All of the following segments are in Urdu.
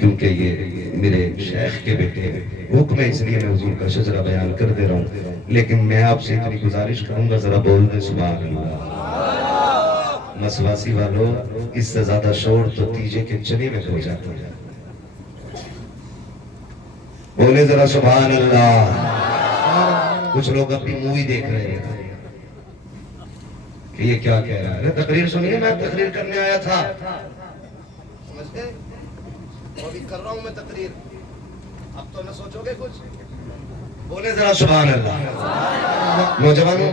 کیونکہ یہ میرے شیخ کے بیٹے حکم ہے، اس لیے میں حضور کا شجرہ بیان کر دے رہا ہوں، لیکن میں آپ سے اتنی گزارش کروں گا ذرا بول دیں سبحان اللہ۔ مسواسی والوں، اس سے زیادہ شور تو تیجے کے چنے میں ہو جاتا ہے، بولے ذرا سبحان اللہ۔ کچھ لوگ اپنی مووی دیکھ رہے ہیں کہ یہ کیا کہہ رہا ہے، تقریر سنیے، میں تقریر کرنے آیا تھا، سمجھتے ہیں ابھی کر رہا ہوں میں تقریر، اب تو نہ سوچو گے کچھ، بولے ذرا سبحان اللہ۔ نوجوانوں،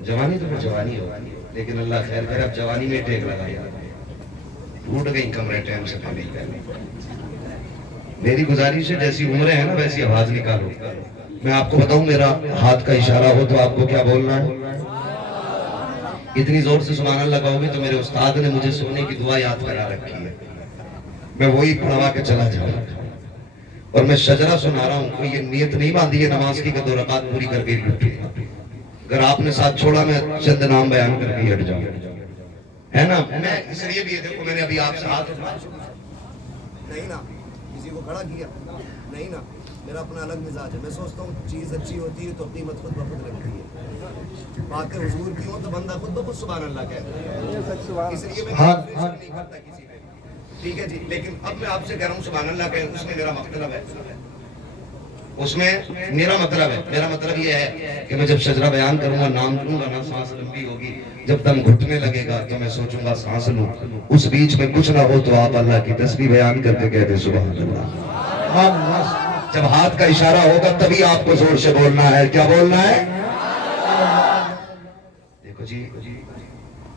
جوانی تو جوانی ہو، لیکن اللہ خیر کرے، اب جوانی میں ٹیک لگایا، ٹوٹ گئی کمرے ٹائم سے پہلے۔ میری گزارش ہے جیسی عمریں ہیں نا ویسی آواز نکالو۔ میں آپ کو بتاؤں، میرا ہاتھ کا اشارہ ہو تو آپ کو کیا بولنا ہے؟ اتنی زور سے سبحان اللہ کہو گے تو میرے استاد نے مجھے سننے کی دعا یاد کرا رکھی ہے، میں وہی پڑھوا کے چلا جاؤں، اور میں شجرہ سنا رہا ہوں، کوئی یہ نیت نہیں باندھی ہے نماز کی کہ 2 رکعت پوری کر کے لٹے۔ اگر آپ نے ساتھ چھوڑا میں چند نام بیان کر کے ہٹ جاؤں، ہے نا؟ میں اس لیے بھی دیکھو، میں نے ابھی آپ سے ہاتھ نہیں نا کسی کو کھڑا کیا نہیں نا، میرا اپنا الگ مزاج ہے، میں سوچتا ہوں چیز اچھی ہوتی ہے تو قیمت خود بخود لگتی ہے، باتیں حضور کی ہوں تو بندہ خود بخود سبحان اللہ کہتا ہے، اس لیے میں نہیں کرتا کسی پہ، ٹھیک ہے جی۔ لیکن اب میں آپ سے کہہ رہا ہوں سبحان اللہ کہے، اس میں میرا مطلب ہے، اس میں میرا مطلب ہے، میرا مطلب یہ ہے کہ میں جب شجرہ بیان کروں گا، نام لوں گا نا، سانس لمبی ہوگی، جب دم گھٹنے لگے گا تو میں سوچوں گا سانس لوں، اس بیچ میں کچھ نہ ہو تو آپ اللہ کی تسبیح بیان کرتے کہتے سبحان اللہ۔ جب ہاتھ کا اشارہ ہوگا تبھی آپ کو زور سے بولنا ہے، کیا بولنا ہے؟ دیکھو جی،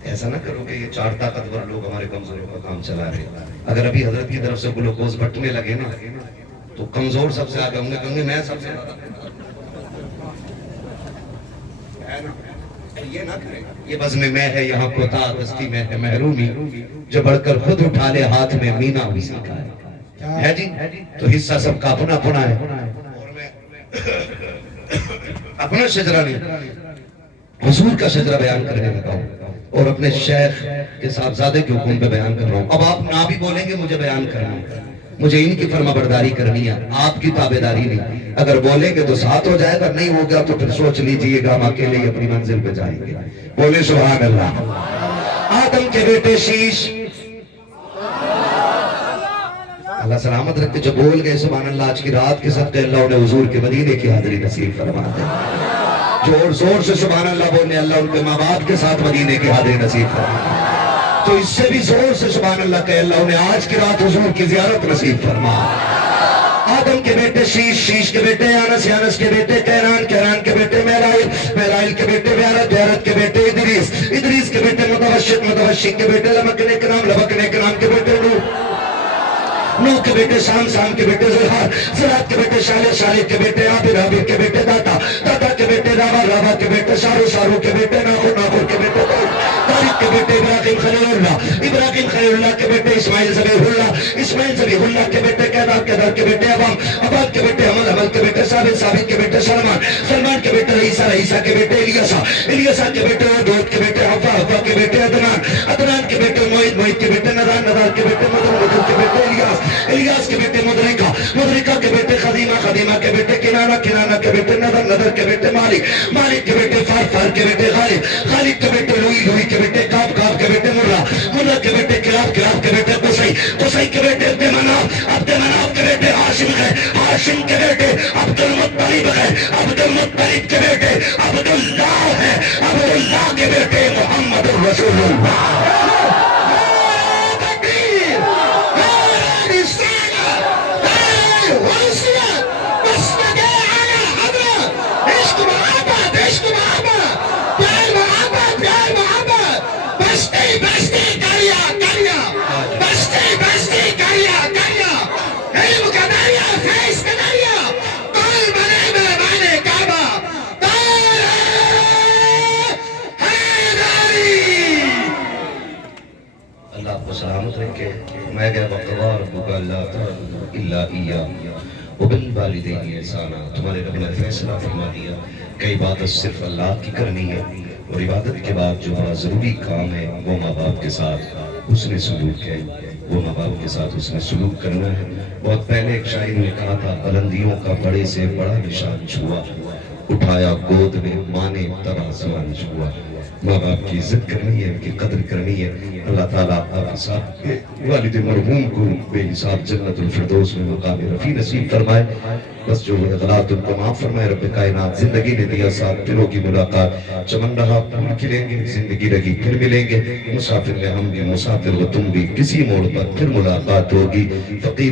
ایسا نہ کرو کہ یہ 4 طاقتور لوگ ہمارے کمزوروں کا کام چلا رہے ہیں، اگر ابھی حضرت کی طرف سے گلوکوز بٹنے لگے نا تو کمزور سب سے آگے ہوں گے، کہیں گے میں سب سے یہ نہ کریں، یہ بزم میں ہے یہاں کوتا، دستی میں ہے محرومی، جو بڑھ کر خود اٹھا لے ہاتھ میں مینا اسی کا ہے جی، تو حصہ سب کا اپنا اپنا ہے، اور میں اپنا شجرہ نہیں حضور کا شجرہ بیان کرنے لگا ہوں، اور اپنے شیخ کے صاحبزادے کے حکم پہ بیان کر رہا ہوں۔ اب آپ نہ بھی بولیں گے مجھے بیان کرنا ہے، مجھے ان کی فرما برداری کرنی ہے، آپ کی تابعداری نہیں، اگر بولیں گے تو ساتھ ہو جائے گا، نہیں ہوگا تو پھر سوچ لیجئے گا ہم اکیلے ہی اپنی منزل پہ جائیں گے، بولے سبحان اللہ۔ آدم کے بیٹے شیش، اللہ سلامت رکھتے، جو بول گئے سبحان اللہ، آج کی رات کے صدقے اللہ انہیں حضور کے مدینے کی حاضری نصیب فرما دے، جو اور زور سے سبحان اللہ بولنے، اللہ ان کے ماں باپ کے ساتھ مدینے کی حاضری نصیب فرما دے، تو اس سے بھی زور سے سبحان اللہ کہ اللہ انہیں آج کی رات حضور کی زیارت نصیب فرما۔ آدم کے بیٹے شیش، شیش کے بیٹے یانس، یانس کے بیٹے کیران، کیران کے بیٹے میرائل، میرائل کے بیٹے بیارت، بیارت کے بیٹے ادریس، ادریس کے بیٹے متوشق، متوشق کے بیٹے لمکنے کرام، لمکنے کرام کے بیٹے نوح کے بیٹے شام، شام کے بیٹے زرحار، زرحار کے بیٹے شالح، شالح کے بیٹے عابر، عابر کے بیٹے داتا، داتا کے بیٹے راوا، راوا کے بیٹے شارو، شارو کے بیٹے ناخر، ناخر کے بیٹے طارق کے بیٹے ابراہیم خلیل اللہ، ابراہیم خلیل اللہ کے بیٹے اسماعیل ذبیح اللہ، اسماعیل ذبیح اللہ کے بیٹے کیدار، کیدار کے بیٹے ابام، ابام کے بیٹے حمل، حمل کے بیٹے ثابت، ثابت کے بیٹے سلمان، سلمان کے بیٹے عیسیٰ، عیسیٰ کے بیٹے الیاسا، الیاسا کے بیٹے عدود کے بیٹے حفا، حفا کے بیٹے عدنان، عدنان کے بیٹے معید، معید کے بیٹے نذار، نذار کے بیٹے مدر، مدر کے بیٹے الیاس، الیاس کے بیٹے مدرکہ، مدرکہ کے بیٹے خدیمہ، خدیمہ کے بیٹے کنانہ، کنانہ کے بیٹے نظر، نظر کے بیٹے مالک، مالک کے بیٹے فار، فار کے بیٹے غالب، غالب کے بیٹے لوئی، لوئی کے بیٹے کعب، کعب کے بیٹے مرہ، مرہ کے بیٹے کلاب، کلاب کے بیٹے قصی، قصی کے بیٹے عبد مناف، عبد مناف کے بیٹے ہاشم ہے، ہاشم کے بیٹے عبد المطلب ہے، عبد المطلب کے بیٹے عبداللہ ہے، عبداللہ کے بیٹے محمد الرسول اللہ۔ میں گیا وقضا ربک الا تعبدوا الا ایاہ وبالوالدین احسانا، تمہارے رب نے فیصلہ فرما دیا کہ عبادت صرف اللہ کی کرنی ہے، اور عبادت کے بعد جو بڑا ضروری کام ہے وہ ماں باپ کے ساتھ حسن سلوک ہے، وہ ماں باپ کے ساتھ اس نے سلوک کرنا ہے. بہت پہلے ایک شاعر نے کہا تھا بلندیوں کا بڑے سے بڑا نشان چھوا, اٹھایا گود میں ماں نے تب آسمان چھوا. ماں باپ کی عزت کرنی ہے, ان کی قدر کرنی ہے. اللہ تعالیٰ آپ کے ساتھ والد مرحوم کو بے حساب جنت الفردوس میں مقام رفیع نصیب فرمائے. بس جو غلط ان کو معاف فرمائے. رب کائنات زندگی نے دیا ساتھ دلوں کی ملاقات, چمن رہا پھول کھلیں گے, زندگی لگی پھر ملیں گے. مسافر میں ہم بھی مسافر و تم بھی, کسی موڑ پر پھر ملاقات ہوگی. فقیر